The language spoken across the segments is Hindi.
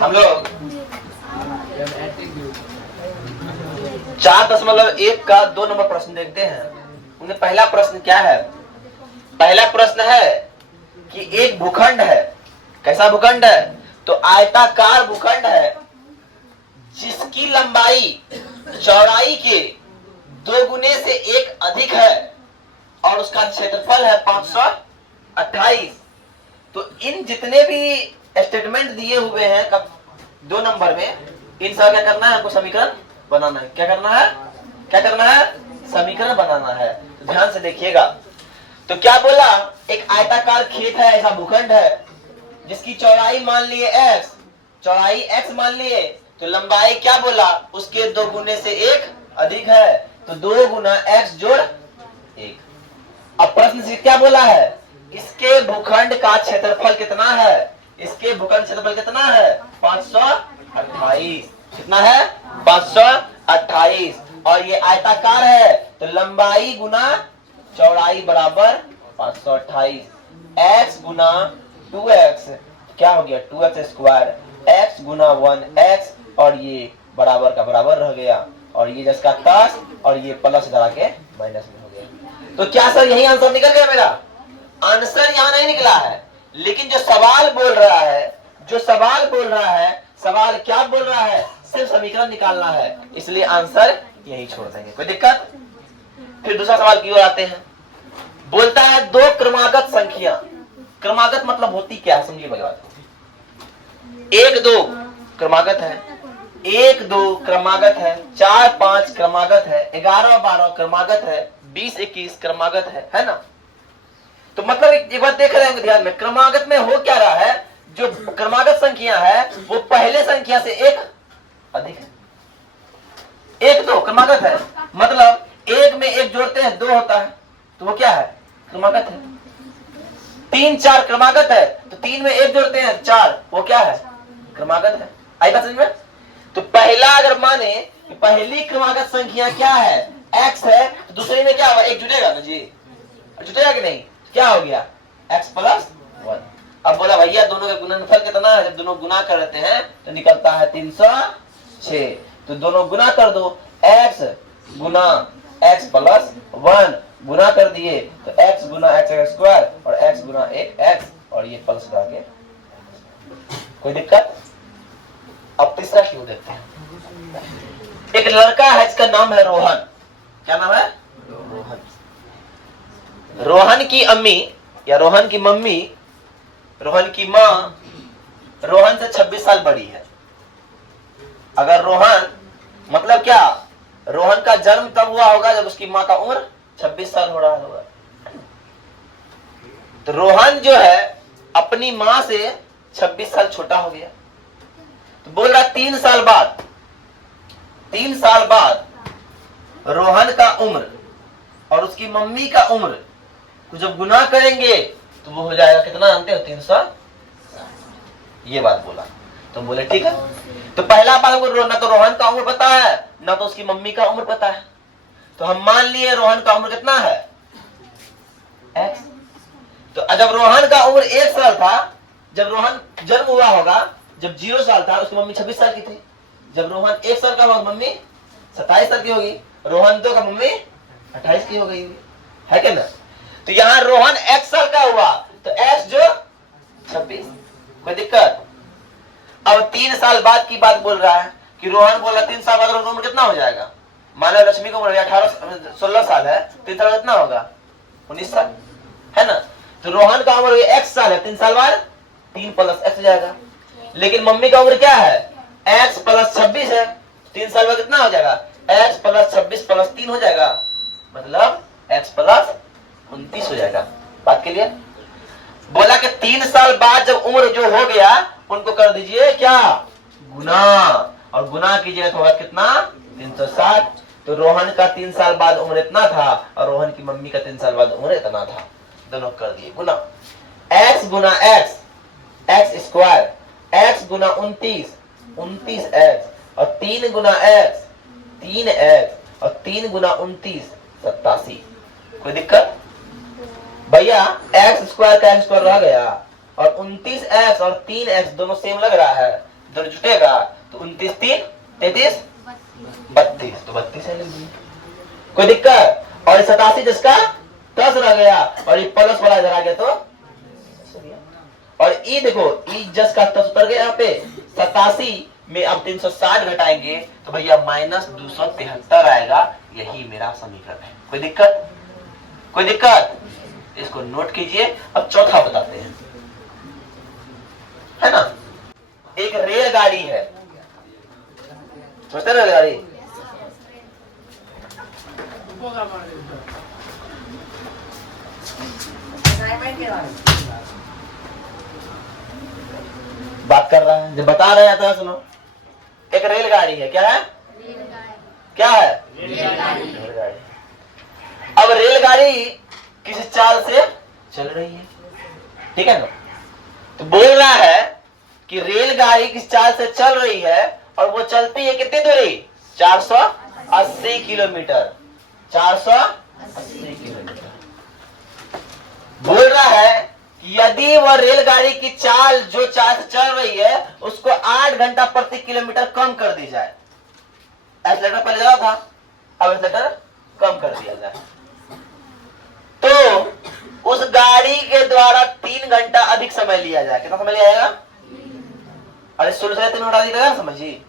हम लोग 4.1 का 2 नंबर प्रश्न देखते हैं। उनमें पहला प्रश्न क्या है? पहला प्रश्न है कि एक भूखंड है। कैसा भूखंड है? तो आयताकार भूखंड है जिसकी लंबाई चौड़ाई के 2 गुने से 1 अधिक है और उसका क्षेत्रफल है 528। तो इन जितने भी स्टेटमेंट दिए हुए हैं 2 नंबर में, इन सब क्या करना है? हमको समीकरण बनाना है। क्या करना है? क्या करना है? समीकरण बनाना है। तो ध्यान से देखिएगा। तो क्या बोला? एक आयताकार खेत है, ऐसा भूखंड है जिसकी चौड़ाई मान लिए x, चौड़ाई x मान लिए, तो लंबाई क्या बोला? उसके 2 गुने से 1 अधिक है, तो 2 गुना x जोड़ 1। अब प्रश्न से क्या बोला है? इसके भूखंड का क्षेत्रफल कितना है? इसके भूखंड क्षेत्रफल कितना है? 528। कितना है? 528। और ये आयताकार है, तो लंबाई गुना चौड़ाई बराबर 528। x गुना 2x क्या हो गया? 2x स्क्वायर, x गुना 1x, और ये बराबर का बराबर रह गया, और ये जिसका प्लस और ये प्लस डरा के माइनस में हो गया। तो क्या सर यही आंसर निकल गया? मेरा आंसर यहाँ नहीं निकला है, लेकिन जो सवाल बोल रहा है, जो सवाल बोल रहा है, सवाल क्या बोल रहा है? सिर्फ समीकरण निकालना है, इसलिए आंसर यही छोड़ देंगे। कोई दिक्कत? फिर दूसरा सवाल की ओर आते हैं। बोलता है 2 क्रमागत संख्या। क्रमागत मतलब होती क्या है? समझिए मेरी बात। 1 2 क्रमागत है, 1 2 क्रमागत है, 4 5 क्रमागत है, 11 12 क्रमागत है, 20 21 क्रमागत है ना? तो मतलब एक बात देख रहे हैं ध्यान में, क्रमागत में हो क्या रहा है? जो क्रमागत संख्या है वो पहले संख्या से 1 अधिक है। 1 2 क्रमागत है, मतलब 1 में 1 जोड़ते हैं 2 होता है, तो वो क्या है? क्रमागत है। 3 4 क्रमागत है, तो 3 में 1 जोड़ते हैं 4, वो क्या है? क्रमागत है। आई बात समझ में? तो पहला अगर माने कि पहली क्रमागत संख्या क्या है? x है, तो दूसरे में क्या होगा? 1 जुड़ेगा ना जी? जुटेगा कि नहीं? क्या हो गया? x plus 1। अब बोला भैया दोनों का गुणनफल कितना है? जब दोनों गुना करते हैं तो निकलता है 306। तो दोनों गुना कर दो, x गुना x प्लस 1 गुना कर दिए तो x गुना x स्क्वायर और x गुना 1x, और ये प्लस लगा के। कोई दिक्कत? अब तीसरा क्यों देखते हैं। एक लड़का है जिसका नाम है रोहन। क्या नाम है? रोहन। रोहन की अम्मी या रोहन की मम्मी, रोहन की माँ रोहन से 26 साल बड़ी है। अगर रोहन मतलब क्या? रोहन का जन्म तब हुआ होगा जब उसकी माँ का उम्र 26 साल हो रहा होगा। तो रोहन जो है अपनी माँ से 26 साल छोटा हो गया। तो बोल रहा 3 साल बाद, 3 साल बाद रोहन का उम्र और उसकी मम्मी का उम्र को जब गुना करेंगे तो वो हो जाएगा कितना? जानते हो? 300। ये बात बोला। तो बोले ठीक है। तो पहला बात हमको ना तो रोहन का उम्र पता है ना तो उसकी मम्मी का उम्र पता है, तो हम मान लिए रोहन का उम्र कितना है? x। तो जब रोहन का उम्र 1 साल था, जब रोहन जन्म हुआ होगा, जब 0 साल था, उसकी मम्मी 26 साल की थी। जब रोहन 1 साल का हुआ, मम्मी 27 साल की होगी। रोहन 2 का मम्मी 28 की हो गई है क्या ना? तो यहाँ रोहन x साल का हुआ तो x जो 26। कोई दिक्कत? अब 3 साल बाद की बात बोल रहा है कि रोहन बोला 3 साल बाद उम्र कितना हो जाएगा? मान लो लक्ष्मी को 16 साल है, 3 साल कितना होगा? 19 साल है ना? तो रोहन का उम्र x साल है, 3 साल बाद 3 प्लस x हो जाएगा। लेकिन मम्मी का उम्र क्या है? x प्लस 26 है, 3 साल बाद कितना हो जाएगा? x प्लस 26 प्लस 3 हो जाएगा, मतलब x प्लस 29 हो जाएगा। बात के लिए बोला कि 3 साल बाद जब उम्र जो हो गया उनको कर दीजिए क्या? गुना, और गुना कीजिए तो होगा कितना? 360। तो रोहन का 3 साल बाद उम्र इतना था और रोहन की मम्मी का 3 साल बाद उम्र इतना था। दोनों कर दिए गुना। x गुना x, x स्क्वायर, x गुना 29, 29x, और 3 गुना x, 3x, और 3 गुना 29, 87। कोई दिक्कत? भैया x स्क्वायर का x स्क्वायर रह गया और 29x और 3x दोनों सेम लग रहा है, दोनों जुटेगा तो 29 3 33 32, तो 32 है। कोई दिक्कत? और 87 जिसका 10 रह गया और ये प्लस वाला इधर आ गया तो और ई देखो ई जस का 10 उतर गया यहाँ पे 87 में अब 360 घटाएंगे तो भैया -273 आएगा। यही मेरा समीकरण है। कोई दिक्कत? कोई दिक्कत? इसको नोट कीजिए। अब चौथा बताते हैं, है ना। एक रेलगाड़ी है, समझते रेलगाड़ी? बात कर रहा है जब बता रहे हैं तो सुनो। एक रेलगाड़ी है, क्या है? क्या है? रेलगाड़ी। अब रेलगाड़ी किसी चाल से चल रही है, ठीक है ना। तो बोल रहा है कि रेलगाड़ी किस चाल से चल रही है और वो चलती है कितनी दूरी? 480 किलोमीटर। 480 किलोमीटर। बोल रहा है कि यदि वह रेलगाड़ी की चाल जो चाल से चल रही है उसको 8 घंटा प्रति किलोमीटर कम कर दी जाए। एक्सीलरेटर पहले ज्यादा था, अब एक्सीलरेटर कम कर दिया जाए तो उस गाड़ी के द्वारा 3 घंटा अधिक समय लिया जाए। कितना समय लिया जाएगा? अरे स्लो से 3 घंटा अधिक लगेगा, समझिए।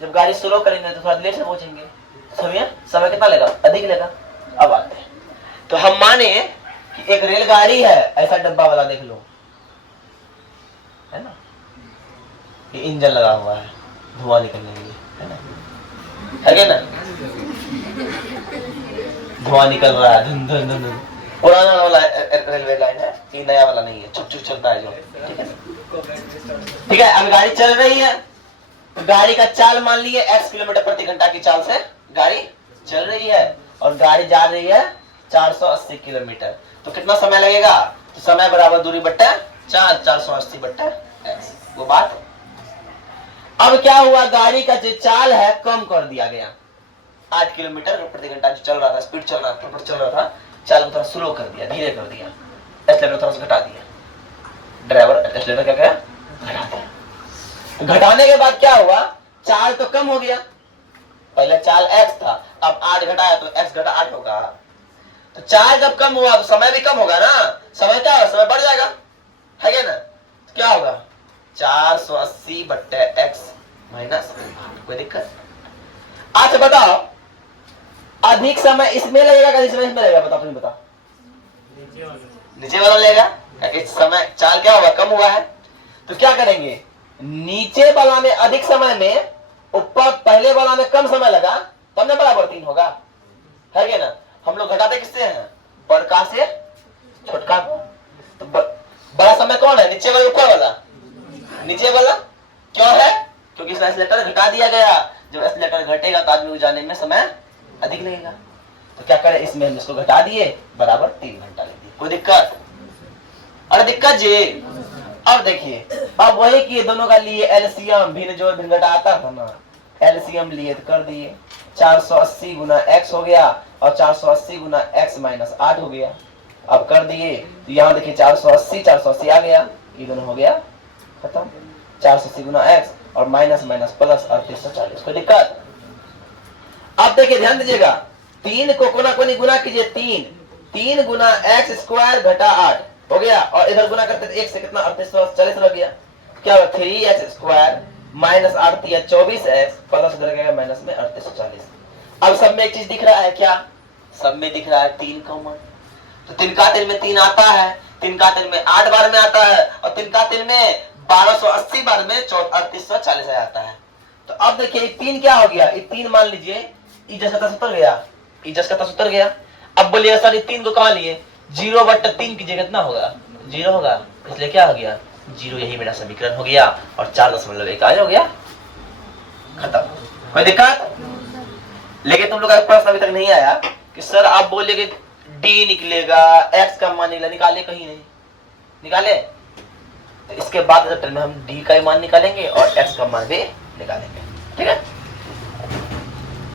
जब गाड़ी स्लो करेंगे तो थोड़ा लेट से पहुंचेंगे, समझिए। समय कितना लेगा? अधिक लेगा। अब आते हैं तो हम माने कि एक रेलगाड़ी है, ऐसा डब्बा वाला देख लो, है ना। ये इंजन लगा हुआ है धुआं निकलने के लिए, है ना, है क्या ना। धुआं निकल रहा है, धुन धुन धुन। पुराना वाला रेलवे लाइन है, ये नया वाला नहीं है, चुप चुप चलता है जो, ठीक है। ठीक है, अब गाड़ी चल रही है तो गाड़ी का चाल मान लिए x किलोमीटर प्रति घंटा की चाल से गाड़ी चल रही है और गाड़ी जा रही है 480 किलोमीटर। तो कितना समय लगेगा? तो समय बराबर दूरी बट्टा 4, 480 बट्टा x। वो बात। अब क्या हुआ? गाड़ी का जो चाल है कम कर दिया गया। 8 किलोमीटर प्रति घंटा जो चल रहा था, स्पीड चल रहा था, चल रहा था, चाल को थोड़ा स्लो कर दिया, धीरे कर दिया, एक्सीलरेटर थोड़ा सा घटा दिया। ड्राइवर एक्सीलरेटर क्या करा? घटा दिया। घटाने के बाद क्या हुआ? चाल तो कम हो गया। पहले चाल x था, अब 8 घटाया तो x घटा 8 होगा। तो चाल जब कम हुआ तो समय भी कम होगा ना। समय क्या है? समय बढ़ जाएगा, है क्या ना। तो क्या होगा? 480 बट्टे x माइनस 8। कोई दिक्कत? अच्छा बताओ, अधिक समय इसमें लगेगा कि इसमें लगेगा? बताओ, तुम बताओ। नीचे वाला लगेगा, क्योंकि समय चाल क्या हुआ? कम हुआ है। तो क्या करेंगे? नीचे वाला में अधिक समय में, ऊपर पहले वाला में कम समय लगा, तब ना बराबर 3 होगा, है क्या ना। हम लोग घटाते किससे हैं? बड़का से छोटका को। तो बड़ा समय कौन है? नीचे वाला, ऊपर वाला? नीचे वाला। क्यों है? क्योंकि इसमें एक्सीलरेटर घटा दिया गया। जब एक्सीलरेटर घटेगा तो आदमी को जाने में समय अधिक लगेगा। तो क्या करें? इसमें हम इसको घटा दिए, बराबर 3 घंटा ले दिए। कोई दिक्कत? अरे दिक्कत जी। अब देखिए, अब वही किए, दोनों का लिए एलसीएम, भिन्न जोड़ भिन्न घटा आता था ना, एलसीएम लिए तो कर दिए। 480 गुना x हो गया और 480 गुना x माइनस 8 हो गया। अब कर दिए तो यहाँ देखिए 480 480 आ गया, ये दोनों हो गया खत्म। 480 गुना x और माइनस माइनस प्लस 3840। कोई दिक्कत? अब देखिए ध्यान दीजिएगा, 3 को कोना कोनी गुना कीजिए, 3 गुना x स्क्वायर घटा 8 हो गया और इधर गुना करते थे 1 से कितना? 3840 रह गया। क्या हुआ? 3x square minus 8 24x plus उधर गया माइनस में 3840। अब सब में एक चीज दिख रहा है, क्या? सब में दिख रहा है 3 कॉमन। तो 3 का 3 में 3 आता है, 3 का 3 में 8 बार में आता है और 3 का 3 में 1280 बार में 3840 आता है। तो अब देखिए 3 क्या हो गया? 3 मान लीजिए ई जैसा का उतर गया, ई जैसा का उतर गया। अब बोलिए सर 3 को कहां लिए? 0/3 की जगह कितना होगा? 0 होगा, इसलिए क्या हो गया? 0। यही मेरा समीकरण हो गया और 4.1 हो गया, खत्म। कोई दिक्कत? लेकिन तुम लोग का प्रश्न अभी तक नहीं आया कि सर आप बोले कि डी निकलेगा, एक्स का मान निकला, निकाले कहीं नहीं निकाले। तो इसके बाद में हम डी का मान निकालेंगे और एक्स का मान भी निकालेंगे, ठीक है।